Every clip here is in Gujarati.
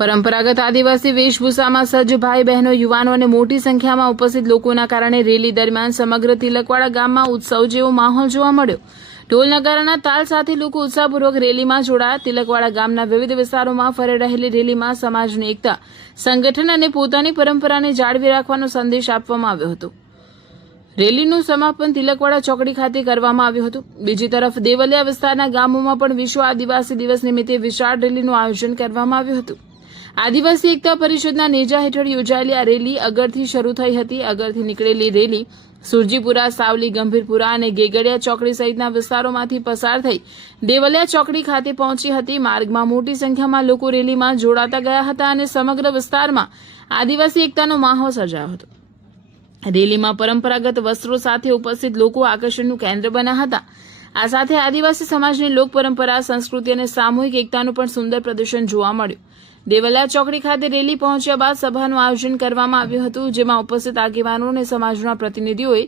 પરંપરાગત આદિવાસી વેશભૂષામાં સજ્જ ભાઈ બહેનો, યુવાનો અને મોટી સંખ્યામાં ઉપસ્થિત લોકોના કારણે રેલી દરમિયાન સમગ્ર તિલકવાડા ગામમાં ઉત્સવ જેવો માહોલ જોવા મળ્યો। ઢોલ નગારાના તાલ સાથે લોકો ઉત્સાહપૂર્વક રેલીમાં જોડાયા। તિલકવાડા ગામના વિવિધ વિસ્તારોમાં ફરી રહેલી રેલીમાં સમાજની એકતા, સંગઠન અને પોતાની પરંપરાને જાળવી રાખવાનો સંદેશ આપવામાં આવ્યો હતો। રેલીનું સમાપન તિલકવાડા ચોકડી ખાતે કરવામાં આવ્યું હતું। બીજી તરફ દેવલિયા વિસ્તારના ગામોમાં પણ વિશ્વ આદિવાસી દિવસ નિમિત્તે વિશાળ રેલીનું આયોજન કરવામાં આવ્યું હતું। આદિવાસી એકતા પરિષદના નેજા હેઠળ યોજાયેલી આ રેલી અગરથી શરૂ થઈ હતી। અગરથી નીકળેલી રેલી સુરજીપુરા, સાવલી, ગંભીરપુરા અને ગેગડિયા ચોકડી સહિતના વિસ્તારોમાંથી પસાર થઈ દેવલિયા ચોકડી ખાતે પહોંચી હતી। માર્ગમાં મોટી સંખ્યામાં લોકો રેલીમાં જોડાતા ગયા હતા અને સમગ્ર વિસ્તારમાં આદિવાસી એકતાનો માહોલ સર્જાયો હતો। રેલીમાં પરંપરાગત વસ્ત્રો સાથે ઉપસ્થિત લોકો આકર્ષણનું કેન્દ્ર બન્યા હતા। આ સાથે આદિવાસી સમાજની લોક પરંપરા, સંસ્કૃતિ અને સામૂહિક એકતાનું પણ સુંદર પ્રદર્શન જોવા મળ્યું। દેવલિયા ચોકડી ખાતે રેલી પહોંચ્યા બાદ સભાનું આયોજન કરવામાં આવ્યું હતું, જેમાં ઉપસ્થિત આગેવાનો અને સમાજના પ્રતિનિધિઓએ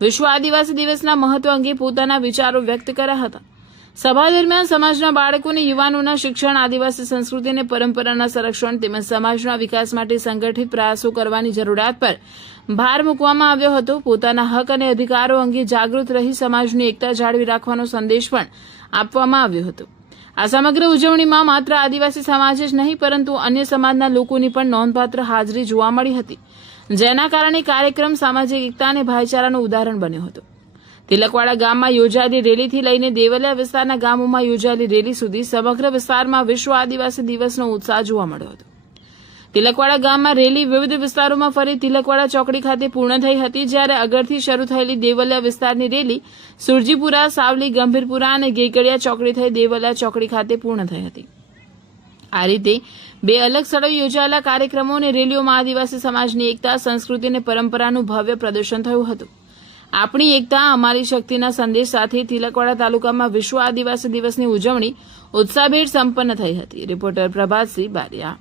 વિશ્વ આદિવાસી દિવસના મહત્વ અંગે પોતાના વિચારો વ્યક્ત કર્યા હતા। સભા દરમિયાન સમાજના બાળકો અને યુવાનોના શિક્ષણ, આદિવાસી સંસ્કૃતિ અને પરંપરાના સંરક્ષણ તેમજ સમાજના વિકાસ માટે સંગઠિત પ્રયાસો કરવાની જરૂરિયાત પર ભાર મૂકવામાં આવ્યો હતો। પોતાના હક અને અધિકારો અંગે જાગૃત રહી સમાજની એકતા જાળવી રાખવાનો સંદેશ પણ આપવામાં આવ્યો હતો। આ સમગ્ર ઉજવણીમાં માત્ર આદિવાસી સમાજ જ નહીં પરંતુ અન્ય સમાજના લોકોની પણ નોંધપાત્ર હાજરી જોવા મળી હતી, જેના કારણે કાર્યક્રમ સામાજિક એકતા અને ભાઈચારાનું ઉદાહરણ બન્યો હતો। તિલકવાડા ગામમાં યોજાયેલી રેલીથી લઈને દેવલિયા વિસ્તારના ગામોમાં યોજાયેલી રેલી સુધી સમગ્ર વિસ્તારમાં વિશ્વ આદિવાસી દિવસનો ઉત્સાહ જોવા મળ્યો હતો। તિલકવાડા ગામમાં રેલી વિવિધ વિસ્તારોમાં ફરી તિલકવાડા ચોકડી ખાતે પૂર્ણ થઈ હતી, જ્યારે અગરથી શરૂ થયેલી દેવલિયા વિસ્તારની રેલી સુરજીપુરા, સાવલી, ગંભીરપુરા અને ગેગડિયા ચોકડી થઈ દેવલિયા ચોકડી ખાતે પૂર્ણ થઈ હતી। આ રીતે બે અલગ સ્થળોએ યોજાયેલા કાર્યક્રમો અને રેલીઓમાં આદિવાસી સમાજની એકતા, સંસ્કૃતિ અને પરંપરાનું ભવ્ય પ્રદર્શન થયું હતું। આપણી એકતા, અમારી શક્તિના સંદેશ સાથે તિલકવાડા તાલુકામાં વિશ્વ આદિવાસી દિવસની ઉજવણી ઉત્સાહભેર સંપન્ન થઈ હતી। રિપોર્ટર પ્રભાતસિંહ બારિયા।